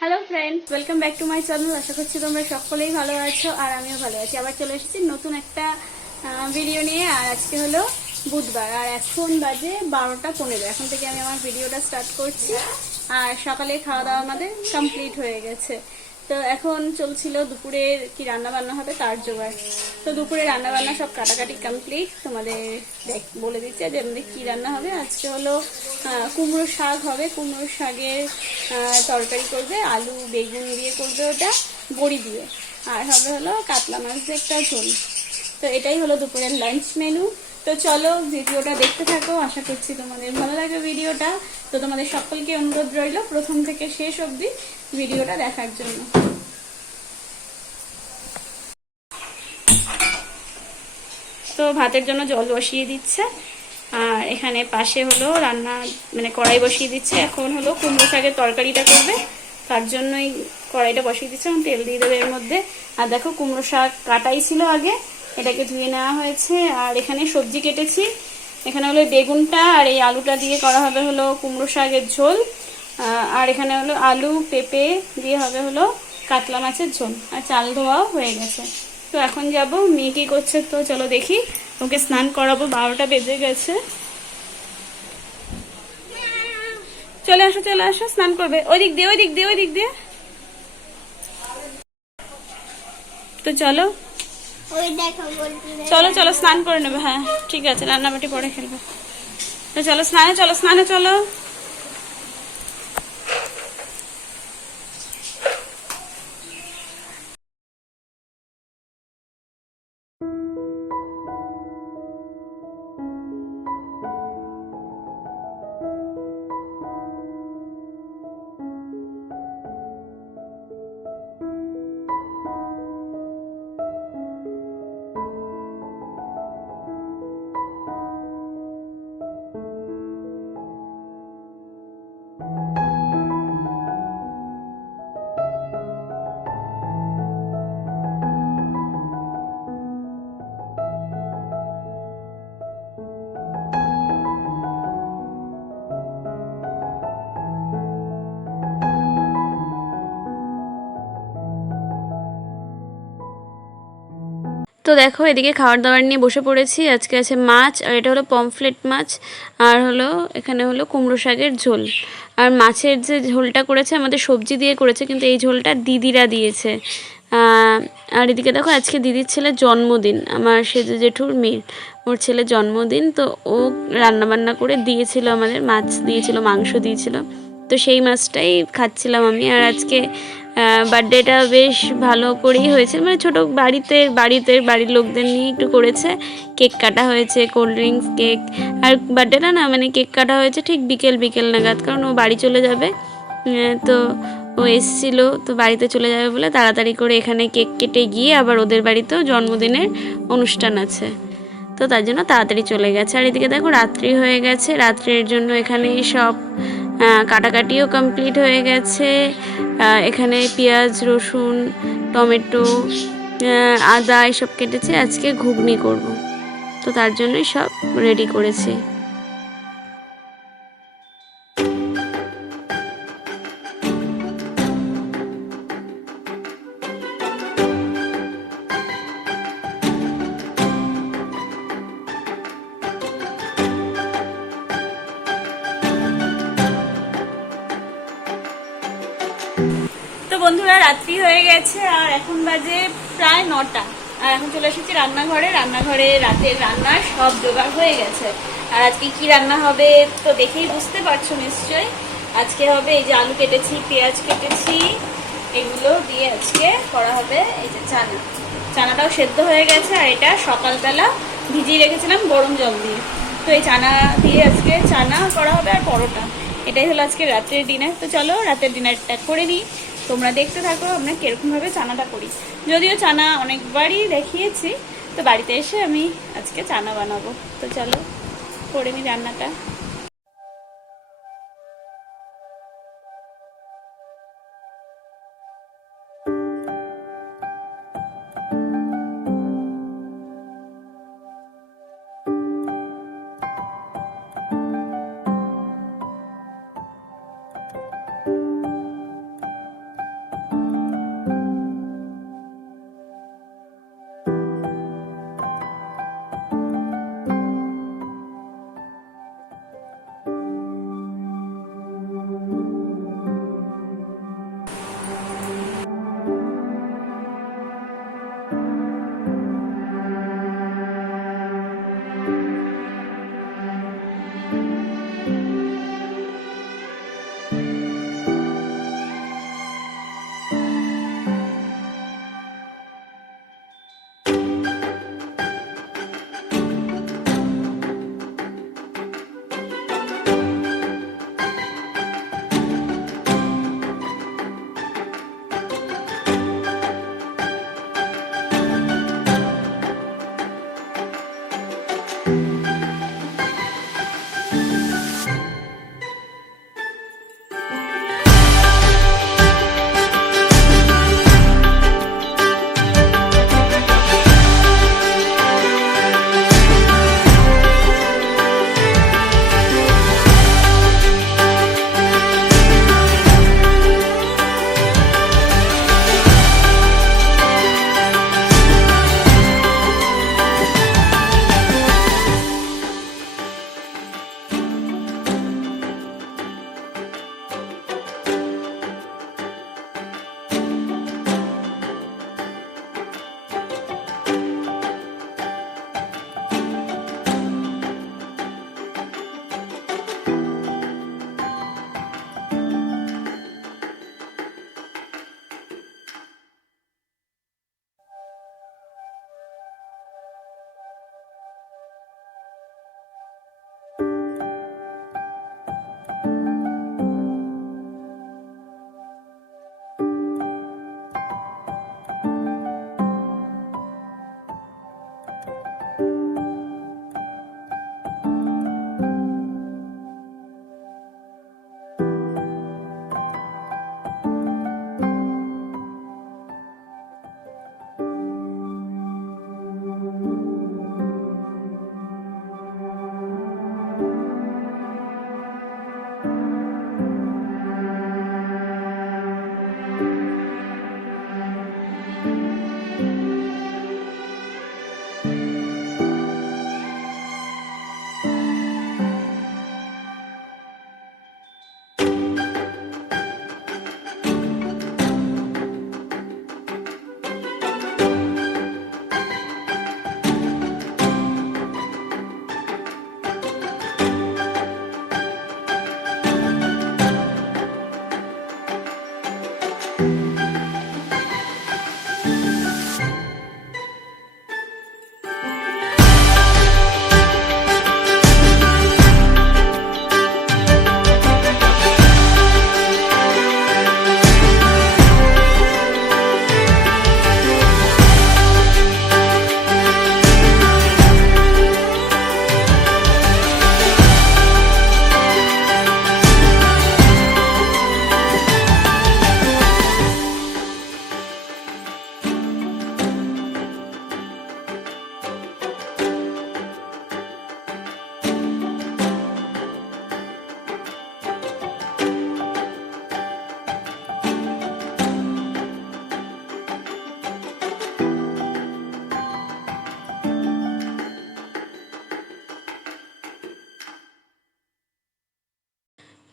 Hello friends, welcome back to my channel. আশা করছি তোমরা সকলেই ভালো আছো আর আমিও ভালো আছি। আবার চলে এসেছি নতুন একটা ভিডিও নিয়ে। আর আজকে হলো বুধবার আর এখন বাজে 12টা 15। এখন থেকে আমি আমার ভিডিওটা স্টার্ট করছি। আর সকালে খাওয়া দাওয়া আমাদের কমপ্লিট হয়ে গেছে। তো এখন চলছিল দুপুরের কি রান্না বান্না হবে তার জোগাড়। তো দুপুরে রান্না বান্না সব কাটাকাটি কমপ্লিট। তোমাদের বলে দিচ্ছে যে আমাদের কি রান্না হবে। আজকে হলো কুমড়ো শাক হবে। কুমড়ো শাকের তরকারি করবে, আলু বেগুন দিয়ে করবে, ওটা বড়ি দিয়ে। আর হবে হলো কাতলা মাছ দিয়ে একটা ঝোল। তো এটাই হলো দুপুরের লাঞ্চ মেনু। তো চলো ভিডিওটা দেখতে থাকো, আশা করছি তোমাদের ভালো লাগবে ভিডিওটা। তো তোমাদের সকলকে অনুরোধ রইল প্রথম থেকে শেষ অবধি ভিডিওটা দেখার জন্য। তো ভাতের জন্য জল বসিয়ে দিচ্ছে আর এখানে পাশে হলো রান্না মানে কড়াই বসিয়ে দিচ্ছে। এখন হলো কুমড়ো শাকের তরকারিটা করবে, তার জন্যই কড়াইটা বসিয়ে দিচ্ছে। এখন তেল দিয়ে দেবে এর মধ্যে। আর দেখো কুমড়ো শাক কাটাই ছিল আগে, এটাকে ধুয়ে নেওয়া হয়েছে। আর এখানে সবজি কেটেছি, এখানে হলো বেগুনটা আর এই আলুটা দিয়ে করা হবে হলো কুমড়ো শাকের ঝোল। আর এখানে হলো আলু পেঁপে দিয়ে হবে হলো কাতলা মাছের ঝোল। আর চাল ধোয়াও হয়ে গেছে। তো এখন যাব, মেয়ে কি করছে তো চলো দেখি। ওকে স্নান করাবো, 12টা বেজে গেছে। চলে আসো চলে আসো, স্নান করবে। ওই দিক দিয়ে ওই দিক দিয়ে ওই দিক দিয়ে। তো চলো চলো চলো স্নান করে নেবে। হ্যাঁ ঠিক আছে, রান্নাবাটি পরে খেলবে। তো চলো স্নানে চলো, স্নানে চলো। তো দেখো এদিকে খাবার দাবার নিয়ে বসে পড়েছি। আজকে আছে মাছ, আর এটা হলো পমফ্লেট মাছ, আর হলো এখানে হলো কুমড়ো শাকের ঝোল। আর মাছের যে ঝোলটা করেছে আমাদের সবজি দিয়ে করেছে, কিন্তু এই ঝোলটা দিদিরা দিয়েছে। আর এদিকে দেখো আজকে দিদির ছেলের জন্মদিন, আমার সেজে জেঠুর মেয়ের, ওর ছেলের জন্মদিন। তো ও রান্নাবান্না করে দিয়েছিল, আমাদের মাছ দিয়েছিল, মাংস দিয়েছিল। তো সেই মাছটাই খাচ্ছিলাম আমি। আর আজকে বার্থডেটা বেশ ভালো করেই হয়েছে, মানে ছোটো বাড়ির লোকদের নিয়ে একটু করেছে। কেক কাটা হয়েছে, কোল্ড ড্রিঙ্কস, কেক। আর বার্থডেটা না মানে কেক কাটা হয়েছে ঠিক বিকেল নাগাদ, কারণ ও বাড়ি চলে যাবে। তো ও এসেছিলো, তো বাড়িতে চলে যাবে বলে তাড়াতাড়ি করে এখানে কেক কেটে গিয়ে আবার ওদের বাড়িতেও জন্মদিনের অনুষ্ঠান আছে, তো তার জন্য তাড়াতাড়ি চলে গেছে। আর এদিকে দেখো রাত্রি হয়ে গেছে, রাত্রির জন্য এখানে সব কাটাকাটিও কমপ্লিট হয়ে গেছে। এখানে পেঁয়াজ রসুন টমেটো আদা এসব কেটেছে, আজকে ঘুগনি করব, তো তার জন্যই সব রেডি করেছি। তো বন্ধুরা রাত্রি হয়ে গেছে আর এখন বাজে প্রায় 9টা। আর এখন চলে এসেছি রান্নাঘরে। রাতের রান্নার সব জোগাড় হয়ে গেছে। আর আজকে কি রান্না হবে তো দেখেই বুঝতে পারছো নিশ্চয়ই। আজকে হবে এই যে আলু কেটেছি, পেঁয়াজ কেটেছি, এগুলো দিয়ে আজকে করা হবে এই যে চানাটাও সেদ্ধ হয়ে গেছে। আর এটা সকালবেলা ভিজিয়ে রেখেছিলাম গরম জল দিয়ে। তো এই চানা দিয়ে আজকে চানা করা হবে আর পরোটা। এটাই হলো আজকে রাতের ডিনার। তো চলো রাতের ডিনারটা করে নিই, তোমরা দেখতে থাকো আমরা কিরকমভাবে চানাটা করি। যদিও চানা অনেকবারই দেখিয়েছি, তো বাড়িতে এসে আমি আজকে চানা বানাবো। তো চলো করে নিই রান্নাটা।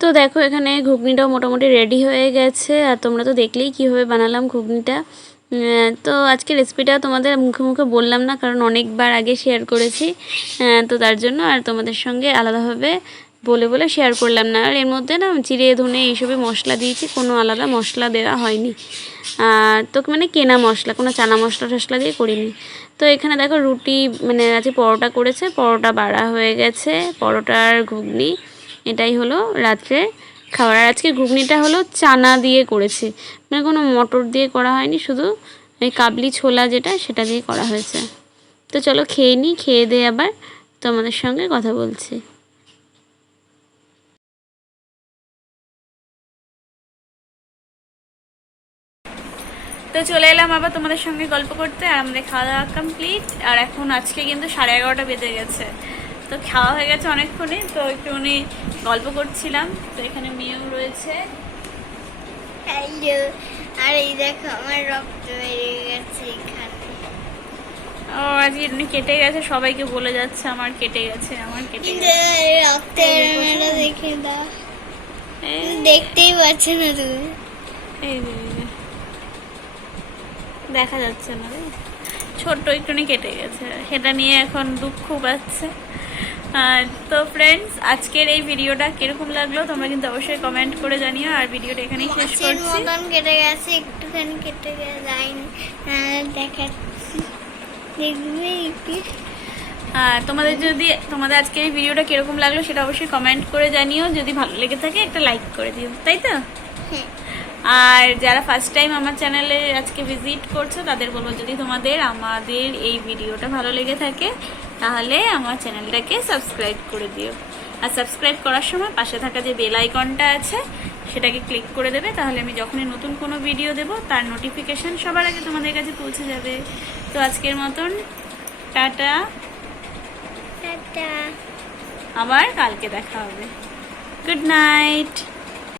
তো দেখো এখানে ঘুগনিটাও মোটামুটি রেডি হয়ে গেছে, আর তোমরা তো দেখলেই কীভাবে বানালাম ঘুগনিটা। তো আজকে রেসিপিটা তোমাদের মুখে মুখে বললাম না, কারণ অনেকবার আগে শেয়ার করেছি, তো তার জন্য আর তোমাদের সঙ্গে আলাদাভাবে বলে বলে শেয়ার করলাম না। আর এর মধ্যে না জিরে ধনে এইসবই মশলা দিয়েছি, কোনো আলাদা মশলা দেওয়া হয়নি। আর তো মানে কেনা মশলা, কোনো চানা মশলা টশলা দিয়ে করিনি। তো এখানে দেখো রুটি মানে আজকে পরোটা করেছে, পরোটা বাড়া হয়ে গেছে, পরোটার ঘুগনি এটাই হলো রাত্রে খাবার। আর আজকে ঘুগনিটা হলো চানা দিয়ে করেছি, মানে কোনো মটর দিয়ে করা হয়নি, শুধু এই কাবলি ছোলা যেটা সেটা দিয়ে করা হয়েছে। তো চলো খেয়ে নিই, খেয়ে দিয়ে আবার তোমাদের সঙ্গে কথা বলছি। তো চলে এলাম আবার তোমাদের সঙ্গে গল্প করতে, আর আমাদের খাওয়া দাওয়া কমপ্লিট। আর এখন আজকে কিন্তু 11:30 বেজে গেছে, তো খাওয়া হয়ে গেছে অনেকক্ষণই, তো একটুখানি গল্প করছিলাম। তো এখানে মেয়েও রয়েছে। হ্যালো, আর এই দেখো আমার রক্ত বেরিয়ে গেছে এখানে। ও আজকে এমনি কেটে গেছে, সবাইকে বলে যাচ্ছে আমার কেটে গেছে, আমার কেটে কিন্তু গেছে। রক্তের মেলা দেখে দাও, দেখতেই পাচ্ছ না তুমি। এই যে দেখা যাচ্ছে না, ছোট্ট একটুখানি কেটে গেছে, সেটা নিয়ে এখন দুঃখ পাচ্ছে। তো ফ্রেন্ডস, আজকের এই ভিডিওটা কিরকম লাগলো তোমরা কিন্তু অবশ্যই কমেন্ট করে জানিও। আর ভিডিওটা এখানেই শেষ করছি। মতন কেটে গেছে, একটুখানি কেটে যায়নি, দেখাচ্ছি দেখবে কি। আর তোমাদের আজকের এই ভিডিওটা কিরকম লাগলো সেটা অবশ্যই কমেন্ট করে জানিও। যদি ভালো লেগে থাকে একটা লাইক করে দিও, তাই তো? আর যারা ফার্স্ট টাইম আমার চ্যানেলে আজকে ভিজিট করছো তাদের বলবো, যদি তোমাদের আমাদের এই ভিডিওটা ভালো লেগে থাকে তাহলে আমার চ্যানেলটাকে সাবস্ক্রাইব করে দিও। আর সাবস্ক্রাইব করার সময় পাশে থাকা যে বেল আইকনটা আছে সেটাকে ক্লিক করে দেবে, তাহলে আমি যখনই নতুন কোনো ভিডিও দেব তার নোটিফিকেশন সবার আগে তোমাদের কাছে পৌঁছে যাবে। তো আজকের মতন টাটা, টাটা, আবার কালকে দেখা হবে। Good night.